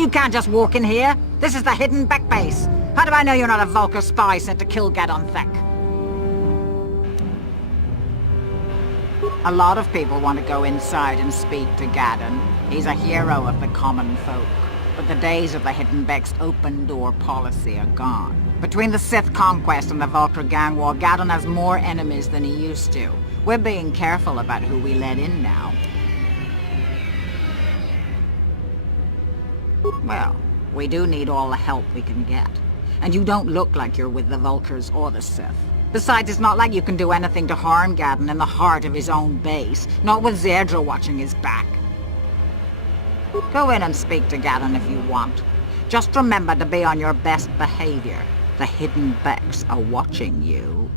You can't just walk in here. This is the hidden back base. How do I know you're not a Vulkar spy sent to kill Gadon Thek? A lot of people want to go inside and speak to Gadon. He's a hero of the common folk. But the days of the Hidden Beck's open-door policy are gone. Between the Sith conquest and the Vulkar gang war, Gadon has more enemies than he used to. We're being careful about who we let in now. Well, we do need all the help we can get. And you don't look like you're with the Vulkars or the Sith. Besides, it's not like you can do anything to harm Gadon in the heart of his own base, not with Zerdra watching his back. Go in and speak to Gadon if you want. Just remember to be on your best behavior. The Hidden Becks are watching you.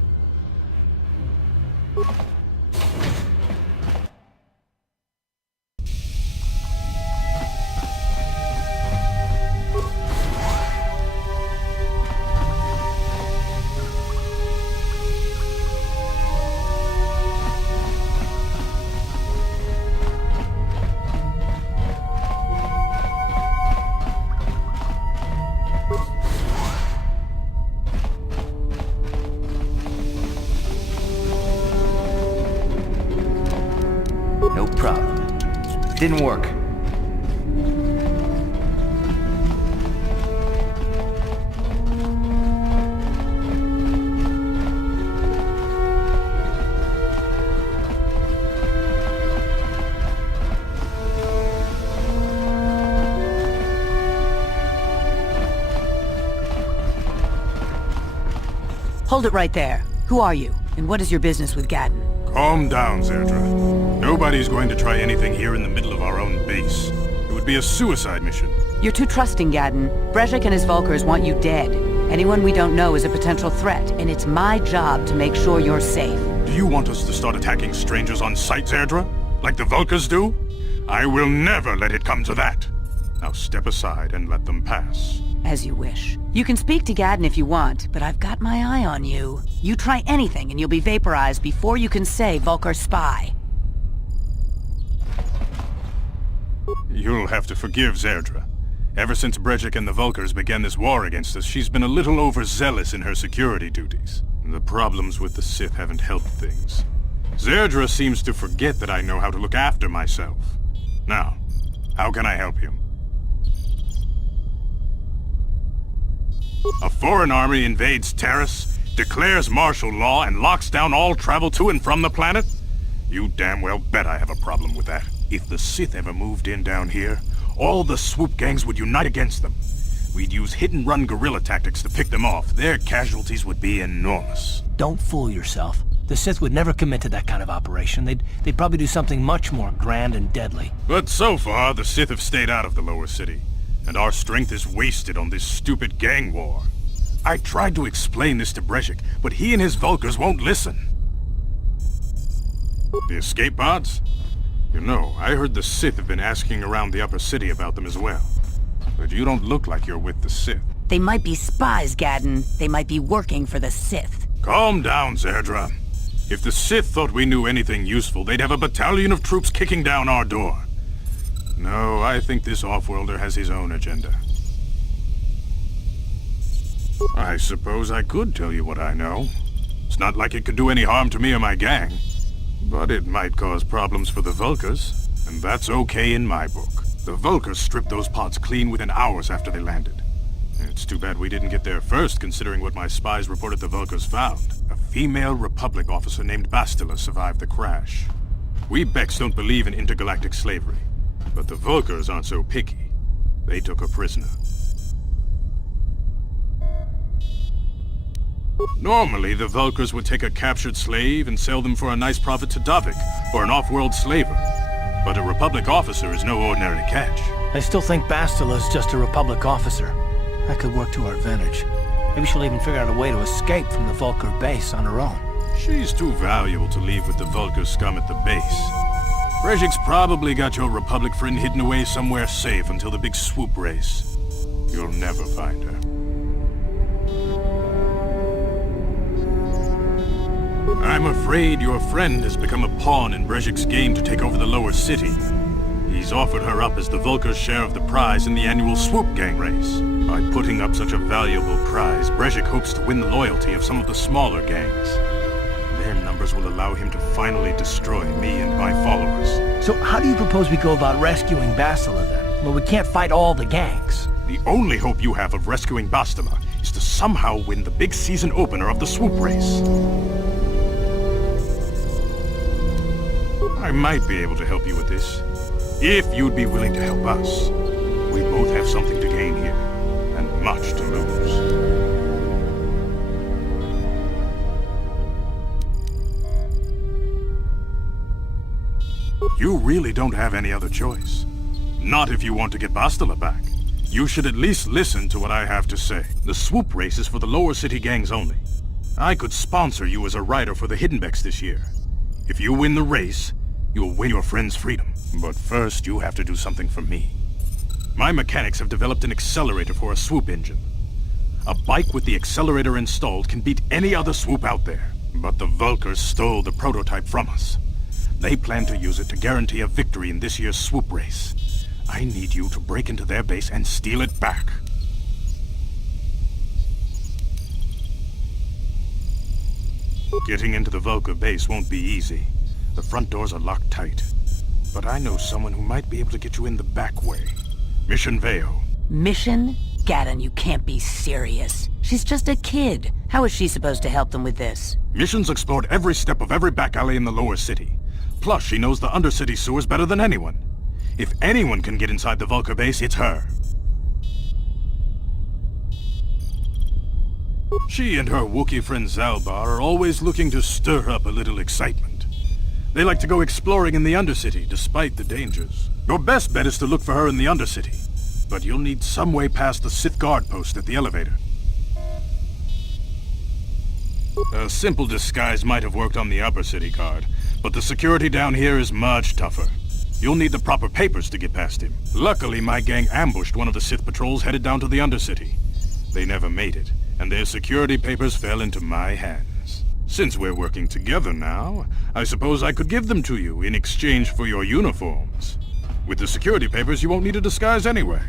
No problem. Didn't work. Hold it right there. Who are you, and what is your business with Gadon? Calm down, Zerdra. Nobody's going to try anything here in the middle of our own base. It would be a suicide mission. You're too trusting, Gadon. Brejik and his Vulkars want you dead. Anyone we don't know is a potential threat, and it's my job to make sure you're safe. Do you want us to start attacking strangers on sight, Zerdra? Like the Vulkars do? I will never let it come to that. Now step aside and let them pass. As you wish. You can speak to Gadon if you want, but I've got my eye on you. You try anything and you'll be vaporized before you can say Vulkar spy. You'll have to forgive Zerdra. Ever since Brejik and the Vulkars began this war against us, she's been a little overzealous in her security duties. The problems with the Sith haven't helped things. Zerdra seems to forget that I know how to look after myself. Now, how can I help you? A foreign army invades Terrace, declares martial law, and locks down all travel to and from the planet? You damn well bet I have a problem with that. If the Sith ever moved in down here, all the swoop gangs would unite against them. We'd use hit-and-run guerrilla tactics to pick them off. Their casualties would be enormous. Don't fool yourself. The Sith would never commit to that kind of operation. They'd probably do something much more grand and deadly. But so far, the Sith have stayed out of the lower city, and our strength is wasted on this stupid gang war. I tried to explain this to Brejik, but he and his Vulkars won't listen. The escape pods? You know, I heard the Sith have been asking around the upper city about them as well. But you don't look like you're with the Sith. They might be spies, Gadon. They might be working for the Sith. Calm down, Zerdra. If the Sith thought we knew anything useful, they'd have a battalion of troops kicking down our door. No, I think this off-worlder has his own agenda. I suppose I could tell you what I know. It's not like it could do any harm to me or my gang. But it might cause problems for the Vulkars, and that's okay in my book. The Vulkars stripped those pods clean within hours after they landed. It's too bad we didn't get there first, considering what my spies reported the Vulkars found. A female Republic officer named Bastila survived the crash. We Becks don't believe in intergalactic slavery, but the Vulkars aren't so picky. They took her prisoner. Normally, the Vulkars would take a captured slave and sell them for a nice profit to Davik, or an off-world slaver. But a Republic officer is no ordinary catch. I still think Bastila's just a Republic officer. That could work to our advantage. Maybe she'll even figure out a way to escape from the Vulkar base on her own. She's too valuable to leave with the Vulkar scum at the base. Brejik's probably got your Republic friend hidden away somewhere safe until the big swoop race. You'll never find her. I'm afraid your friend has become a pawn in Brejik's game to take over the lower city. He He's offered her up as the Vulkar's share of the prize in the annual swoop gang race. By putting up such a valuable prize, Brezhik hopes to win the loyalty of some of the smaller gangs. Their numbers will allow him to finally destroy me and my followers. So how do you propose we go about rescuing Bastila then? Well, we can't fight all the gangs. The only hope you have of rescuing Bastila is to somehow win the big season opener of the swoop race. I might be able to help you with this, if you'd be willing to help us. We both have something to gain here, and much to lose. You really don't have any other choice. Not if you want to get Bastila back. You should at least listen to what I have to say. The swoop race is for the lower city gangs only. I could sponsor you as a rider for the Hiddenbecks this year. If you win the race, you'll win your friend's freedom. But first, you have to do something for me. My mechanics have developed an accelerator for a swoop engine. A bike with the accelerator installed can beat any other swoop out there. But the Vulkars stole the prototype from us. They plan to use it to guarantee a victory in this year's swoop race. I need you to break into their base and steal it back. Getting into the Vulkar base won't be easy. The front doors are locked tight. But I know someone who might be able to get you in the back way. Mission Veo. Mission? Gaddon, you can't be serious. She's just a kid. How is she supposed to help them with this? Mission's explored every step of every back alley in the lower city. Plus, she knows the Undercity sewers better than anyone. If anyone can get inside the Vulkar base, it's her. She and her Wookiee friend Zalbar are always looking to stir up a little excitement. They like to go exploring in the Undercity, despite the dangers. Your best bet is to look for her in the Undercity. But you'll need some way past the Sith guard post at the elevator. A simple disguise might have worked on the Upper City guard, but the security down here is much tougher. You'll need the proper papers to get past him. Luckily, my gang ambushed one of the Sith patrols headed down to the Undercity. They never made it, and their security papers fell into my hands. Since we're working together now, I suppose I could give them to you in exchange for your uniforms. With the security papers, you won't need a disguise anyway.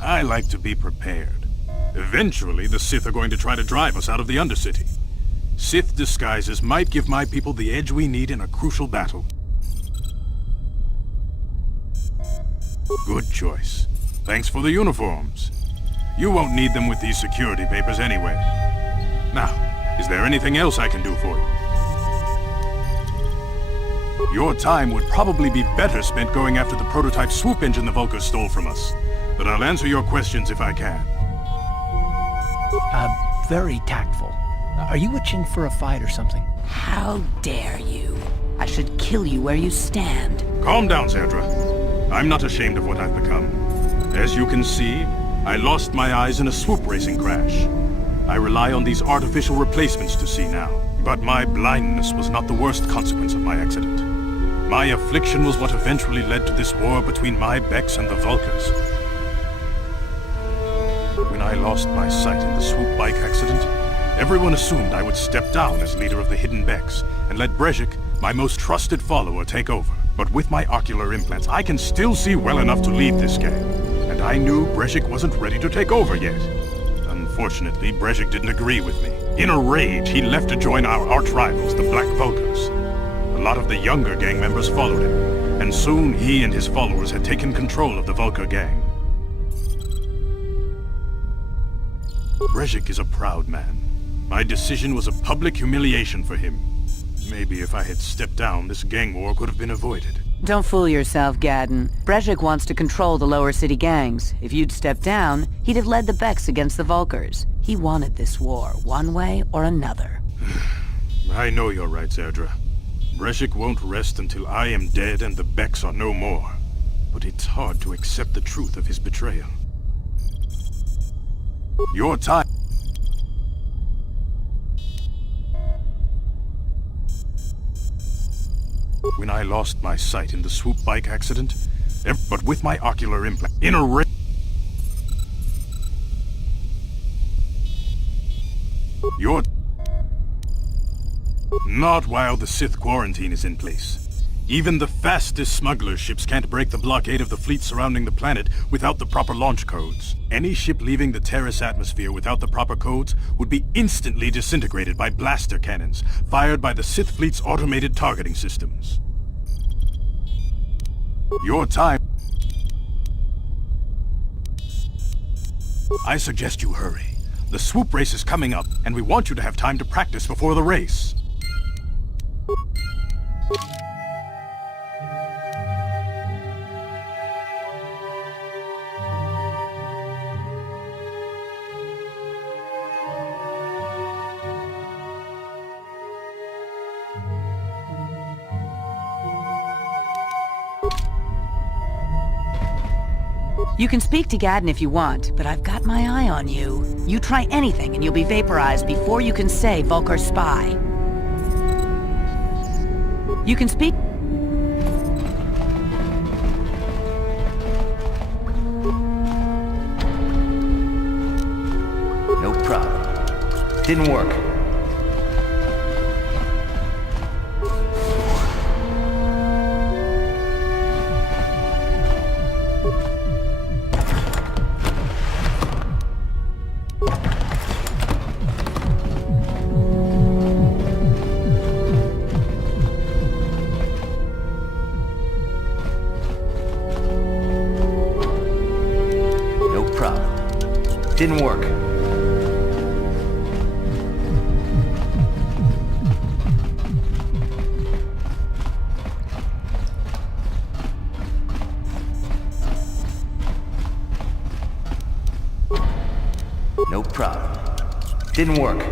I like to be prepared. Eventually, the Sith are going to try to drive us out of the Undercity. Sith disguises might give my people the edge we need in a crucial battle. Good choice. Thanks for the uniforms. You won't need them with these security papers anyway. Now, is there anything else I can do for you? Your time would probably be better spent going after the prototype swoop engine the Vulkars stole from us. But I'll answer your questions if I can. Very tactful. Are you itching for a fight or something? How dare you? I should kill you where you stand. Calm down, Zerdra. I'm not ashamed of what I've become. As you can see, I lost my eyes in a swoop racing crash. I rely on these artificial replacements to see now. But my blindness was not the worst consequence of my accident. My affliction was what eventually led to this war between my Becks and the Vulkars. When I lost my sight in the swoop bike accident, everyone assumed I would step down as leader of the Hidden Becks and let Brezhik, my most trusted follower, take over. But with my ocular implants, I can still see well enough to lead this gang. And I knew Brezhik wasn't ready to take over yet. Unfortunately, Brezhik didn't agree with me. In a rage, he left to join our arch-rivals, the Black Vulkars. A lot of the younger gang members followed him, and soon he and his followers had taken control of the Vulkar gang. Brezhik is a proud man. My decision was a public humiliation for him. Maybe if I had stepped down, this gang war could have been avoided. Don't fool yourself, Gaddon. Brezhik wants to control the lower city gangs. If you'd stepped down, he'd have led the Becks against the Vulkars. He wanted this war, one way or another. I know you're right, Zerdra. Brezhik won't rest until I am dead and the Becks are no more. But it's hard to accept the truth of his betrayal. Your time... When I lost my sight in the swoop bike accident, but with my ocular implant, in a rage... Your... Not while the Sith quarantine is in place. Even the fastest smuggler ships can't break the blockade of the fleet surrounding the planet without the proper launch codes. Any ship leaving the Terrace atmosphere without the proper codes would be instantly disintegrated by blaster cannons, fired by the Sith fleet's automated targeting systems. Your time... I suggest you hurry. The swoop race is coming up, and we want you to have time to practice before the race. You can speak to Gadden if you want, but I've got my eye on you. You try anything and you'll be vaporized before you can say Vulcar spy. You can speak... No problem. Didn't work. Didn't work. No problem. Didn't work.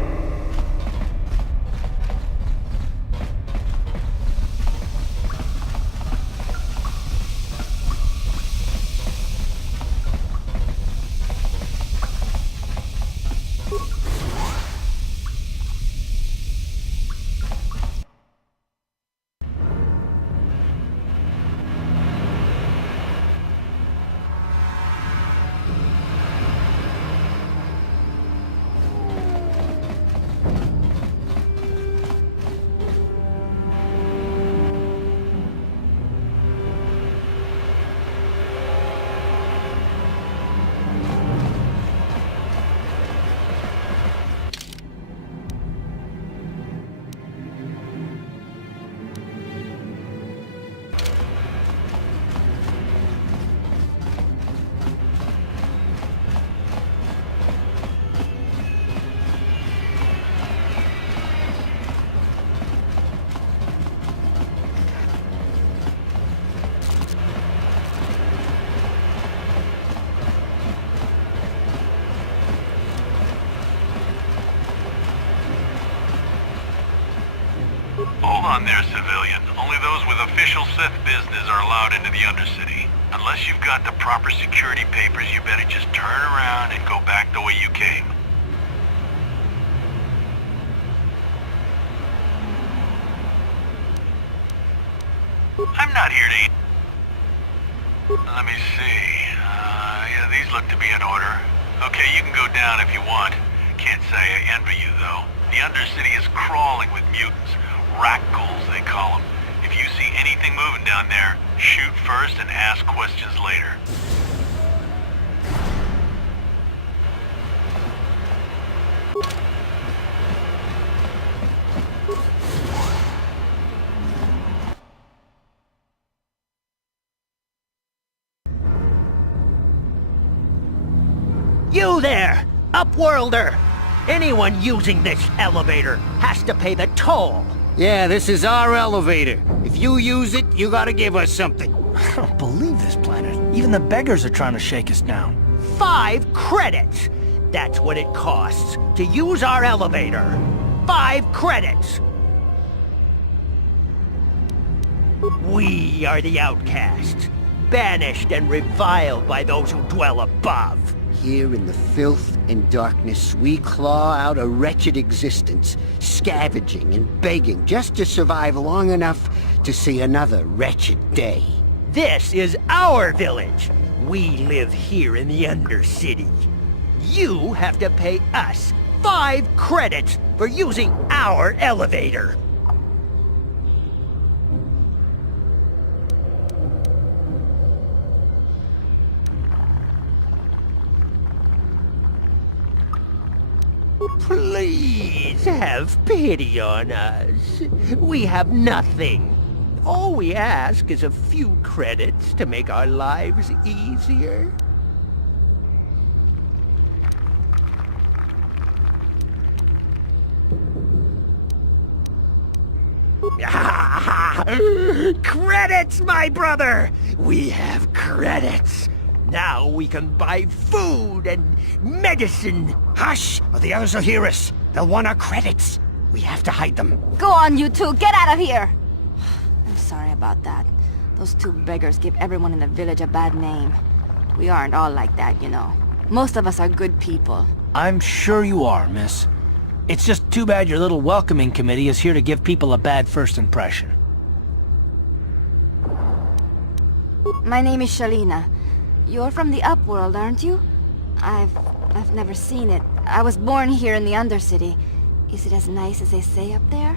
Hold on there, civilian. Only those with official Sith business are allowed into the Undercity. Unless you've got the proper security papers, you better just turn around and go back the way you came. I'm not here to eat. Let me see. Yeah, these look to be in order. Okay, you can go down if you want. Can't say I envy you, though. The Undercity is crawling with mutants. Rackles, they call them. If you see anything moving down there, shoot first and ask questions later. You there, Upworlder! Anyone using this elevator has to pay the toll. Yeah, this is our elevator. If you use it, you gotta give us something. I don't believe this planet. Even the beggars are trying to shake us down. 5 credits! That's what it costs to use our elevator. 5 credits! We are the outcasts, banished and reviled by those who dwell above. Here in the filth and darkness, we claw out a wretched existence, scavenging and begging just to survive long enough to see another wretched day. This is our village. We live here in the Undercity. You have to pay us 5 credits for using our elevator. Please have pity on us. We have nothing. All we ask is a few credits to make our lives easier. Credits, my brother! We have credits. Now we can buy food and medicine. Hush, or the others will hear us. They'll want our credits. We have to hide them. Go on, you two! Get out of here! I'm sorry about that. Those two beggars give everyone in the village a bad name. We aren't all like that, you know. Most of us are good people. I'm sure you are, miss. It's just too bad your little welcoming committee is here to give people a bad first impression. My name is Shalina. You're from the Upworld, aren't you? I've never seen it. I was born here in the Undercity. Is it as nice as they say up there?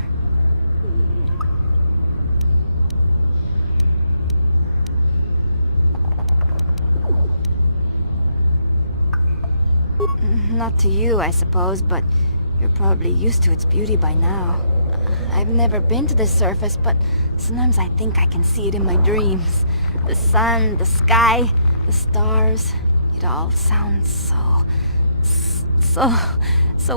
Not to you, I suppose, but you're probably used to its beauty by now. I've never been to the surface, but sometimes I think I can see it in my dreams. The sun, the sky, the stars. It all sounds so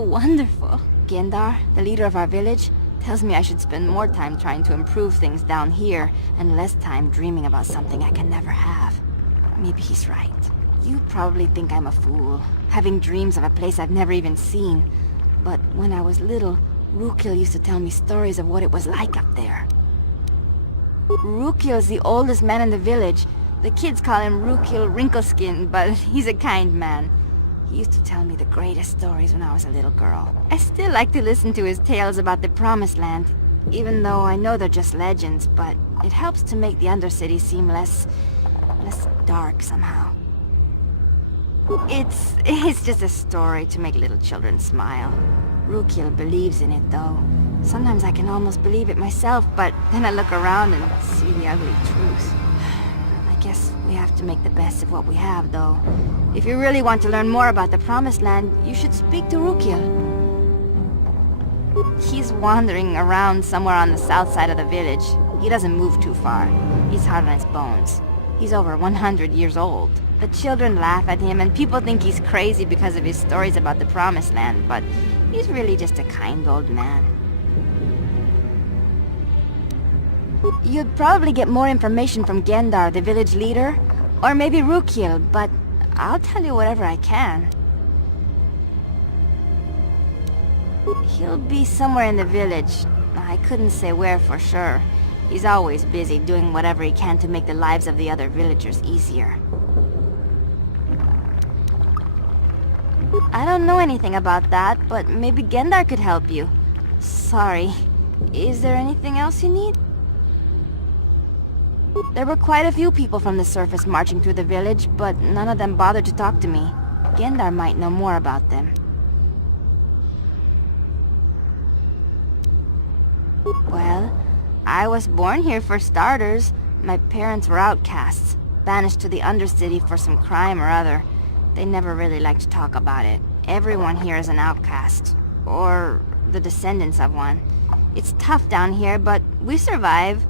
wonderful. Gendar, the leader of our village, tells me I should spend more time trying to improve things down here and less time dreaming about something I can never have. Maybe he's right. You probably think I'm a fool, having dreams of a place I've never even seen. But when I was little, Rukil used to tell me stories of what it was like up there. Rukil's the oldest man in the village. The kids call him Rukil Wrinkleskin, but he's a kind man. He used to tell me the greatest stories when I was a little girl. I still like to listen to his tales about the Promised Land, even though I know they're just legends, but it helps to make the Undercity seem less dark somehow. It's just a story to make little children smile. Rukil believes in it, though. Sometimes I can almost believe it myself, but then I look around and see the ugly truth. I guess we have to make the best of what we have, though. If you really want to learn more about the Promised Land, you should speak to Rukil. He's wandering around somewhere on the south side of the village. He doesn't move too far. He's hard on his bones. He's over 100 years old. The children laugh at him, and people think he's crazy because of his stories about the Promised Land, but he's really just a kind old man. You'd probably get more information from Gendar, the village leader, or maybe Rukil, but I'll tell you whatever I can. He'll be somewhere in the village. I couldn't say where for sure. He's always busy doing whatever he can to make the lives of the other villagers easier. I don't know anything about that, but maybe Gendar could help you. Sorry. Is there anything else you need? There were quite a few people from the surface marching through the village, but none of them bothered to talk to me. Gendar might know more about them. Well, I was born here for starters. My parents were outcasts, banished to the Undercity for some crime or other. They never really liked to talk about it. Everyone here is an outcast, or the descendants of one. It's tough down here, but we survive.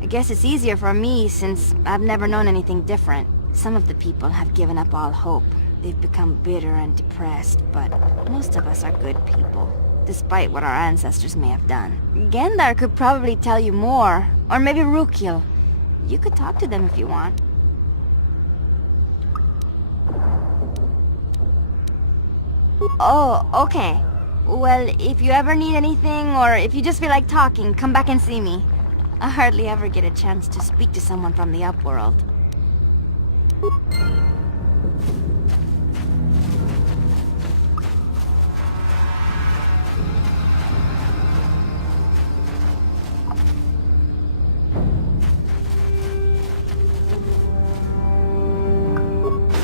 I guess it's easier for me since I've never known anything different. Some of the people have given up all hope. They've become bitter and depressed, but most of us are good people, despite what our ancestors may have done. Gendar could probably tell you more, or maybe Rukil. You could talk to them if you want. Oh, okay. Well, if you ever need anything, or if you just feel like talking, come back and see me. I hardly ever get a chance to speak to someone from the Upworld.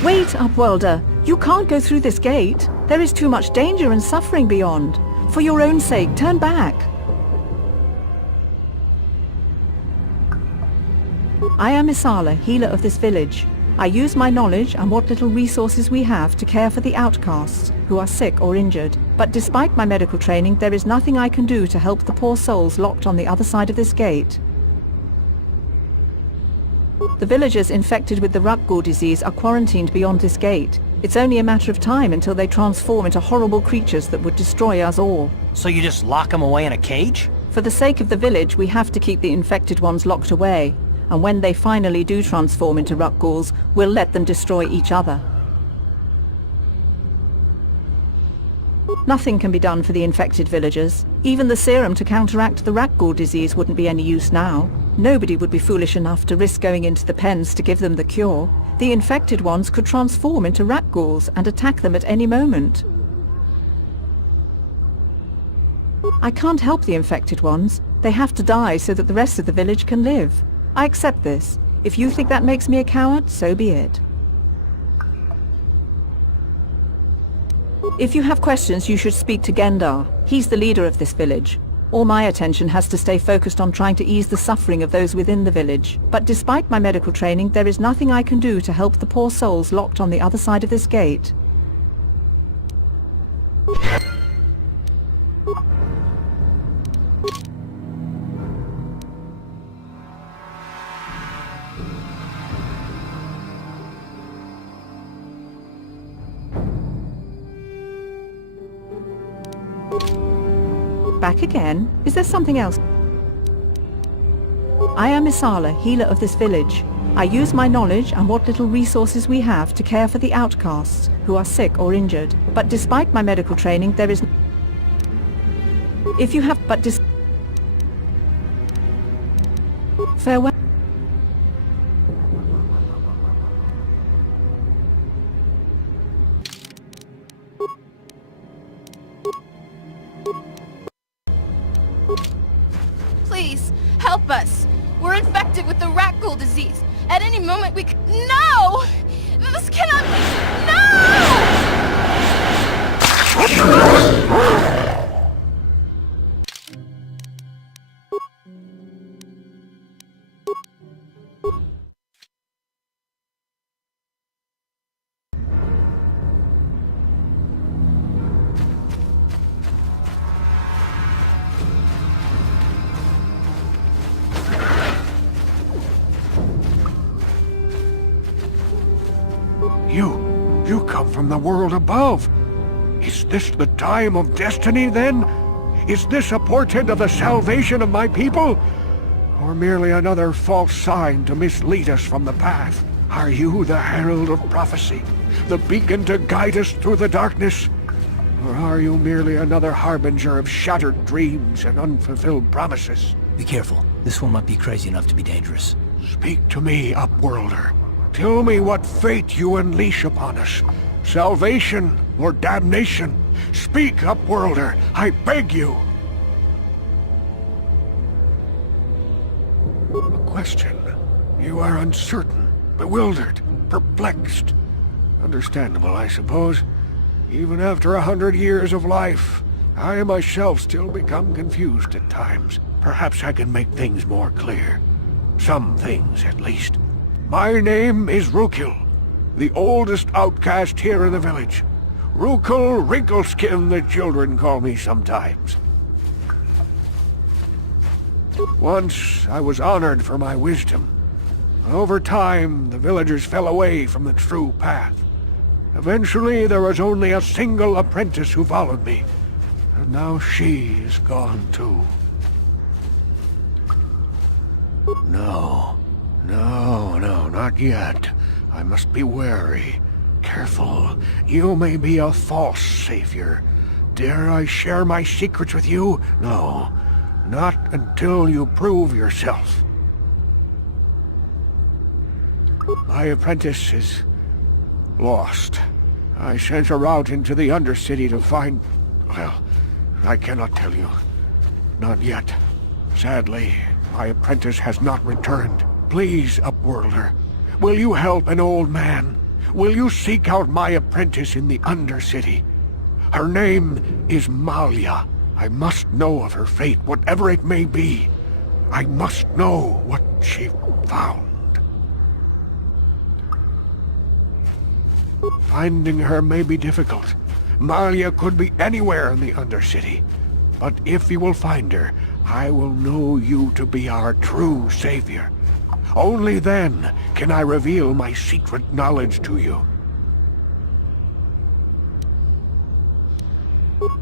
Wait, Upworlder! You can't go through this gate. There is too much danger and suffering beyond. For your own sake, turn back. I am Isala, healer of this village. I use my knowledge and what little resources we have to care for the outcasts who are sick or injured. But despite my medical training, there is nothing I can do to help the poor souls locked on the other side of this gate. The villagers infected with the Rukgul disease are quarantined beyond this gate. It's only a matter of time until they transform into horrible creatures that would destroy us all. So you just lock them away in a cage? For the sake of the village, we have to keep the infected ones locked away. And when they finally do transform into Rukguls, we'll let them destroy each other. Nothing can be done for the infected villagers. Even the serum to counteract the Rukgul disease wouldn't be any use now. Nobody would be foolish enough to risk going into the pens to give them the cure. The infected ones could transform into Rukguls and attack them at any moment. I can't help the infected ones. They have to die so that the rest of the village can live. I accept this. If you think that makes me a coward, so be it. If you have questions, you should speak to Gendar. He's the leader of this village. All my attention has to stay focused on trying to ease the suffering of those within the village. But despite my medical training, there is nothing I can do to help the poor souls locked on the other side of this gate. Back again? Is there something else? I am Isala, healer of this village. I use my knowledge and what little resources we have to care for the outcasts who are sick or injured. But despite my medical training, there is... If you have... Farewell. Please, help us! We're infected with the Rukgul disease. At any moment we could... No! This cannot be... No! You come from the world above. Is this the time of destiny, then? Is this a portent of the salvation of my people? Or merely another false sign to mislead us from the path? Are you the herald of prophecy? The beacon to guide us through the darkness? Or are you merely another harbinger of shattered dreams and unfulfilled promises? Be careful. This one might be crazy enough to be dangerous. Speak to me, Upworlder. Tell me what fate you unleash upon us. Salvation or damnation? Speak, Upworlder, I beg you! A question. You are uncertain, bewildered, perplexed. Understandable, I suppose. Even after 100 years of life, I myself still become confused at times. Perhaps I can make things more clear. Some things, at least. My name is Rukil, the oldest outcast here in the village. Rukil Wrinkleskin, the children call me sometimes. Once I was honored for my wisdom. Over time, the villagers fell away from the true path. Eventually, there was only a single apprentice who followed me. And now she is gone too. No, not yet. I must be wary. Careful. You may be a false savior. Dare I share my secrets with you? No, not until you prove yourself. My apprentice is lost. I sent her out into the Undercity to find... Well, I cannot tell you. Not yet. Sadly, my apprentice has not returned. Please, Upworlder, will you help an old man? Will you seek out my apprentice in the Undercity? Her name is Malia. I must know of her fate, whatever it may be. I must know what she found. Finding her may be difficult. Malia could be anywhere in the Undercity. But if you will find her, I will know you to be our true savior. Only then can I reveal my secret knowledge to you.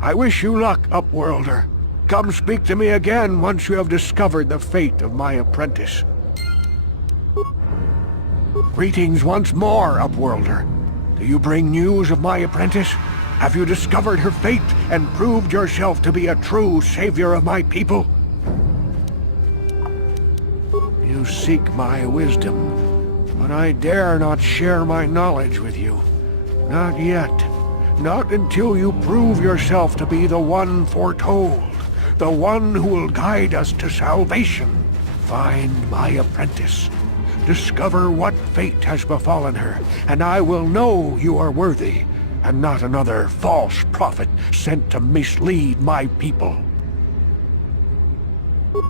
I wish you luck, Upworlder. Come speak to me again once you have discovered the fate of my apprentice. Greetings once more, Upworlder. Do you bring news of my apprentice? Have you discovered her fate and proved yourself to be a true savior of my people? You seek my wisdom, but I dare not share my knowledge with you. Not yet. Not until you prove yourself to be the one foretold, the one who will guide us to salvation. Find my apprentice. Discover what fate has befallen her, and I will know you are worthy, and not another false prophet sent to mislead my people.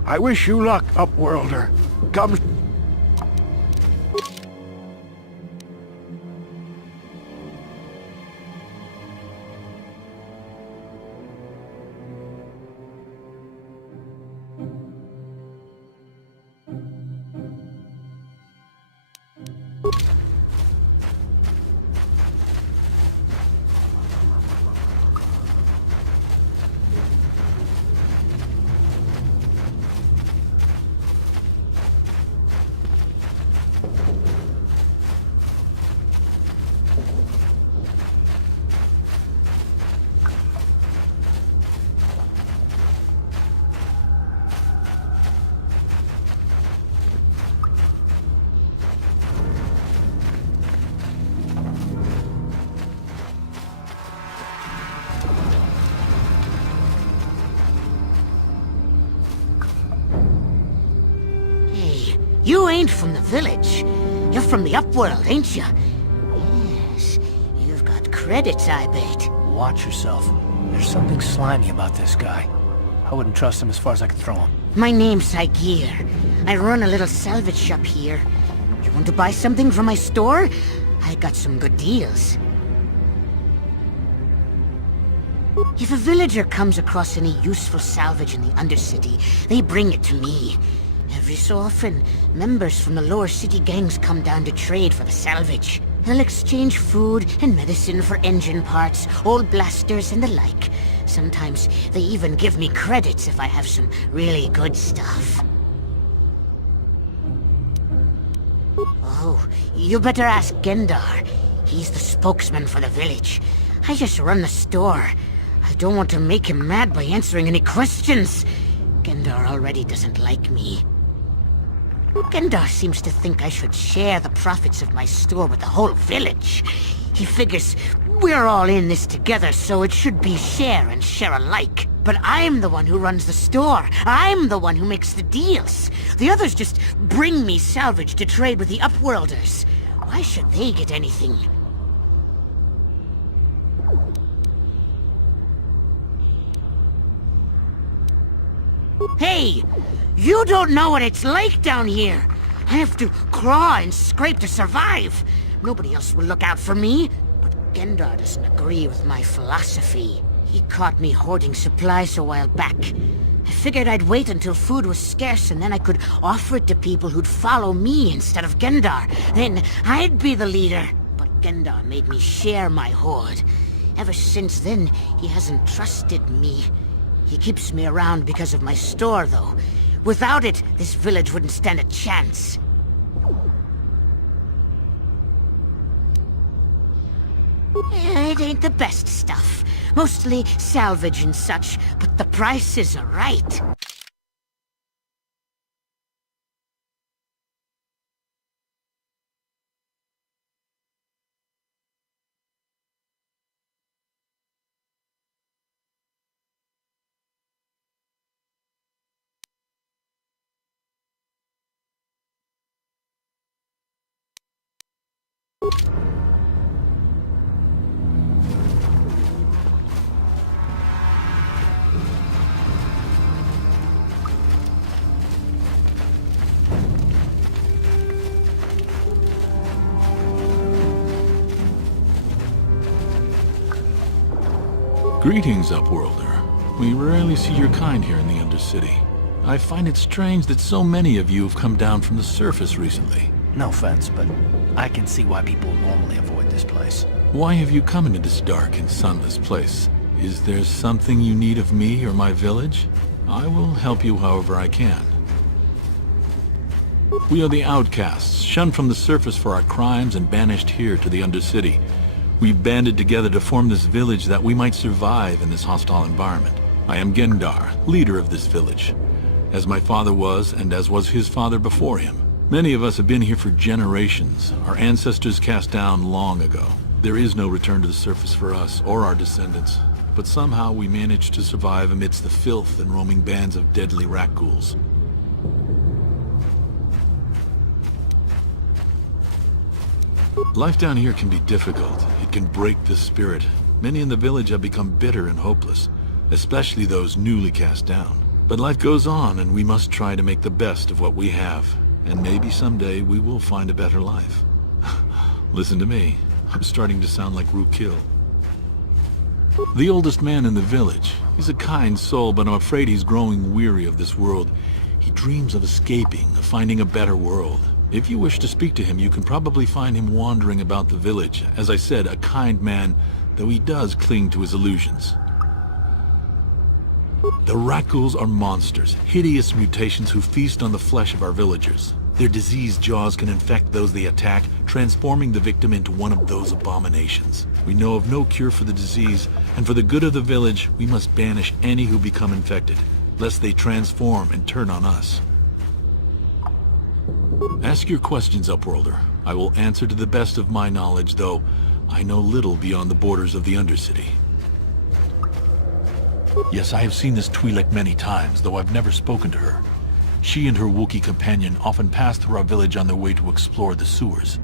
I wish you luck, Upworlder. Come... You ain't from the village. You're from the Upworld, ain't you? Yes, you've got credits, I bet. Watch yourself. There's something slimy about this guy. I wouldn't trust him as far as I could throw him. My name's Saigir. I run a little salvage shop here. You want to buy something from my store? I got some good deals. If a villager comes across any useful salvage in the Undercity, they bring it to me. Every so often, members from the lower city gangs come down to trade for the salvage. They'll exchange food and medicine for engine parts, old blasters and the like. Sometimes they even give me credits if I have some really good stuff. Oh, you better ask Gendar. He's the spokesman for the village. I just run the store. I don't want to make him mad by answering any questions. Gendar already doesn't like me. Gendar seems to think I should share the profits of my store with the whole village. He figures we're all in this together, so it should be share and share alike. But I'm the one who runs the store. I'm the one who makes the deals. The others just bring me salvage to trade with the Upworlders. Why should they get anything? Hey! You don't know what it's like down here! I have to claw and scrape to survive! Nobody else will look out for me! But Gendar doesn't agree with my philosophy. He caught me hoarding supplies a while back. I figured I'd wait until food was scarce and then I could offer it to people who'd follow me instead of Gendar. Then I'd be the leader. But Gendar made me share my hoard. Ever since then, he hasn't trusted me. He keeps me around because of my store, though. Without it, this village wouldn't stand a chance. It ain't the best stuff. Mostly salvage and such, but the prices are right. Greetings, Upworlder. We rarely see your kind here in the Undercity. I find it strange that so many of you have come down from the surface recently. No offense, but I can see why people normally avoid this place. Why have you come into this dark and sunless place? Is there something you need of me or my village? I will help you however I can. We are the outcasts, shunned from the surface for our crimes and banished here to the Undercity. We've banded together to form this village that we might survive in this hostile environment. I am Gendar, leader of this village, as my father was and as was his father before him. Many of us have been here for generations, our ancestors cast down long ago. There is no return to the surface for us or our descendants, but somehow we managed to survive amidst the filth and roaming bands of deadly rat ghouls. Life down here can be difficult. It can break the spirit. Many in the village have become bitter and hopeless, especially those newly cast down. But life goes on, and we must try to make the best of what we have. And maybe someday we will find a better life. Listen to me. I'm starting to sound like Rookil. The oldest man in the village. He's a kind soul, but I'm afraid he's growing weary of this world. He dreams of escaping, of finding a better world. If you wish to speak to him, you can probably find him wandering about the village. As I said, a kind man, though he does cling to his illusions. The rat ghouls are monsters, hideous mutations who feast on the flesh of our villagers. Their diseased jaws can infect those they attack, transforming the victim into one of those abominations. We know of no cure for the disease, and for the good of the village, we must banish any who become infected, lest they transform and turn on us. Ask your questions, Upworlder. I will answer to the best of my knowledge, though I know little beyond the borders of the Undercity. Yes, I have seen this Twi'lek many times, though I've never spoken to her. She and her Wookiee companion often pass through our village on their way to explore the sewers.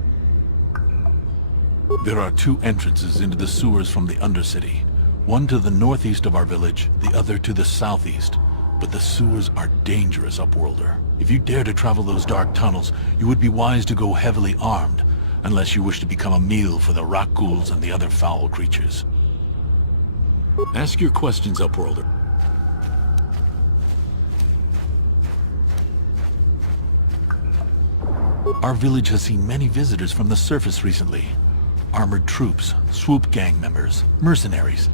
There are two entrances into the sewers from the Undercity. One to the northeast of our village, the other to the southeast. But the sewers are dangerous, Upworlder. If you dare to travel those dark tunnels, you would be wise to go heavily armed, unless you wish to become a meal for the rat ghouls and the other foul creatures. Ask your questions, Upworlder. Our village has seen many visitors from the surface recently. Armored troops, swoop gang members, mercenaries.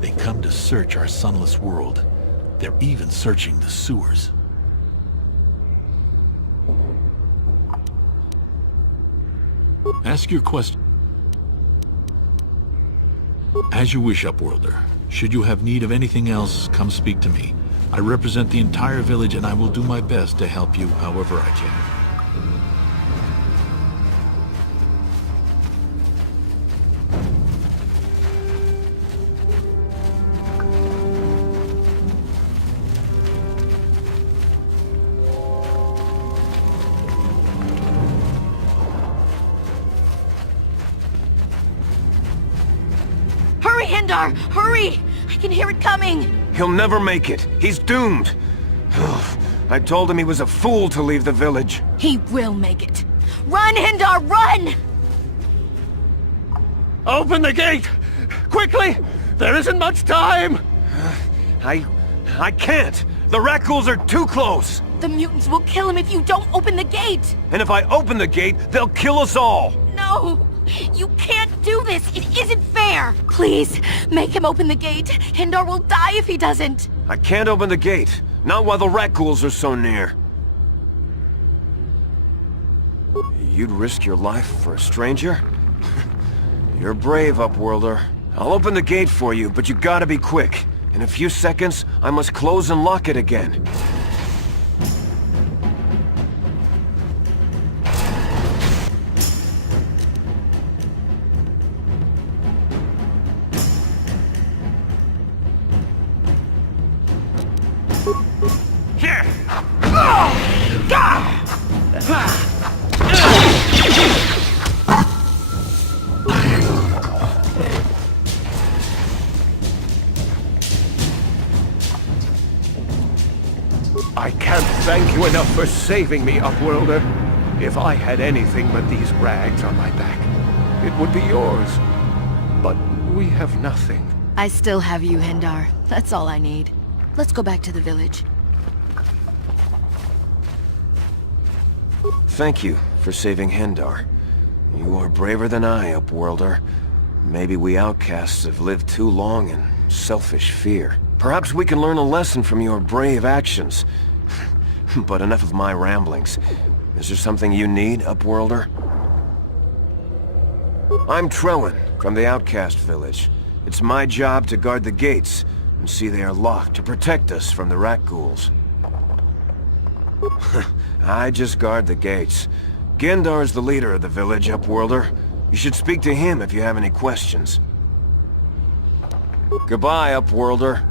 They come to search our sunless world. They're even searching the sewers. Ask your question. As you wish, Upworlder. Should you have need of anything else, come speak to me. I represent the entire village, and I will do my best to help you however I can. Hurry, Hindar! Hurry! I can hear it coming! He'll never make it. He's doomed. I told him he was a fool to leave the village. He will make it. Run, Hindar, run! Open the gate! Quickly! There isn't much time! I can't! The rat ghouls are too close! The mutants will kill him if you don't open the gate! And if I open the gate, they'll kill us all! No! You can't do this! It isn't fair! Please, make him open the gate. Hindar will die if he doesn't! I can't open the gate. Not while the rat ghouls are so near. You'd risk your life for a stranger? You're brave, Upworlder. I'll open the gate for you, but you gotta be quick. In a few seconds, I must close and lock it again. Here! I can't thank you enough for saving me, Upworlder. If I had anything but these rags on my back, it would be yours. But we have nothing. I still have you, Hendar. That's all I need. Let's go back to the village. Thank you for saving Hendar. You are braver than I, Upworlder. Maybe we outcasts have lived too long in selfish fear. Perhaps we can learn a lesson from your brave actions. But enough of my ramblings. Is there something you need, Upworlder? I'm Trellin, from the Outcast Village. It's my job to guard the gates, and see they are locked to protect us from the rat ghouls. I just guard the gates. Gendar's the leader of the village, Upworlder. You should speak to him if you have any questions. Goodbye, Upworlder.